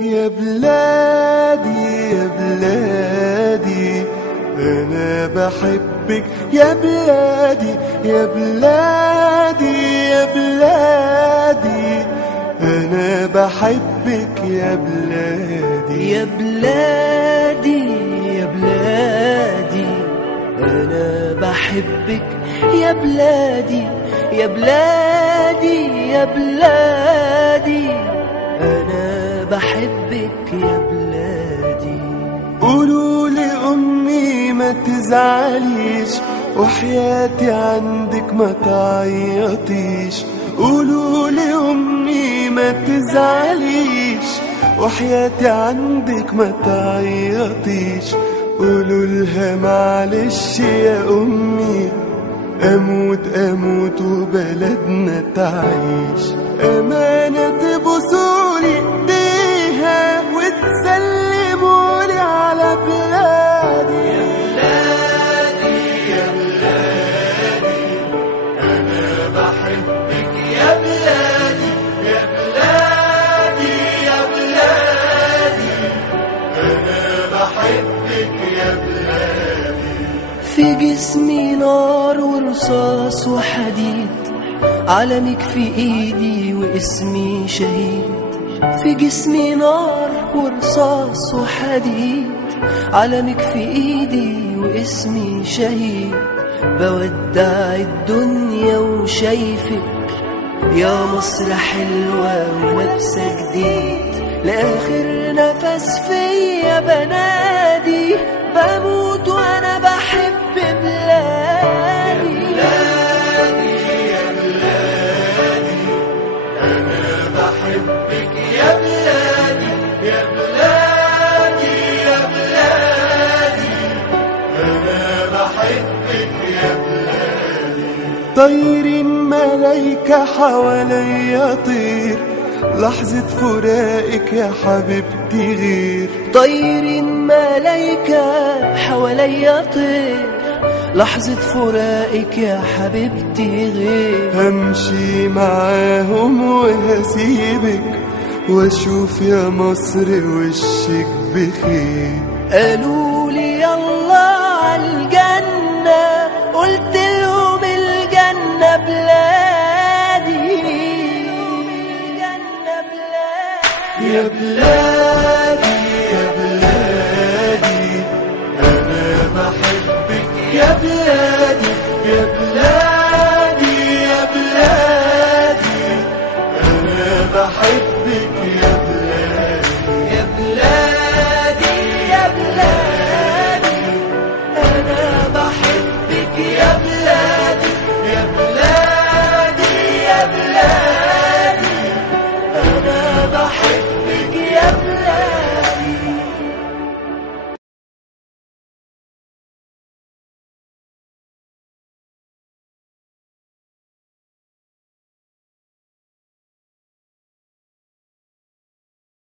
يا بلادي يا بلادي أنا بحبك يا بلادي يا بلادي يا بلادي أنا بحبك يا بلادي يا بلادي يا بلادي أنا بحبك يا بلادي يا بلادي يا بلادي أنا بحبك يا بلادي. قولوا لأمي ما تزعليش وحياتي عندك ما تعيطيش. قولوا لأمي ما تزعليش وحياتي عندك ما تعيطيش. قولوا لها معلش يا أمي أموت أموت وبلدنا تعيش. أمانة تبوسولي إيديها وتسلمولي على بلادي. يا بلادي يا بلادي أنا بحبك يا بلادي يا بلادي يا بلادي أنا بحبك يا بلادي. في جسمي نار ورصاص وحديد، علمك في ايدي واسمي شهيد. في جسمي نار ورصاص وحديد، علمك في ايدي واسمي شهيد. بودع الدنيا وشايفك يا مصر حلوة ولابسة جديد. لآخر نفس فيا بنادي بموت وانا بحب بلادي. يا بلادي أنا بحبك يا بلادي يا بلادي يا بلادي أنا بحبك يا بلادي. طيرين ملايكة حواليا طير، لحظة فراقك يا حبيبتي غير. طيرين ملايكة حواليا طير، لحظة فراقك يا حبيبتي غير. همشي معاهم وهسيبك واشوف يا مصر وشك بخير. قالوا لي يلا عالجنة، قلت لهم الجنة بلادي. يا بلادي يا بلادي أنا بحبك يا بلادي يا بلادي يا بلادي أنا بحبك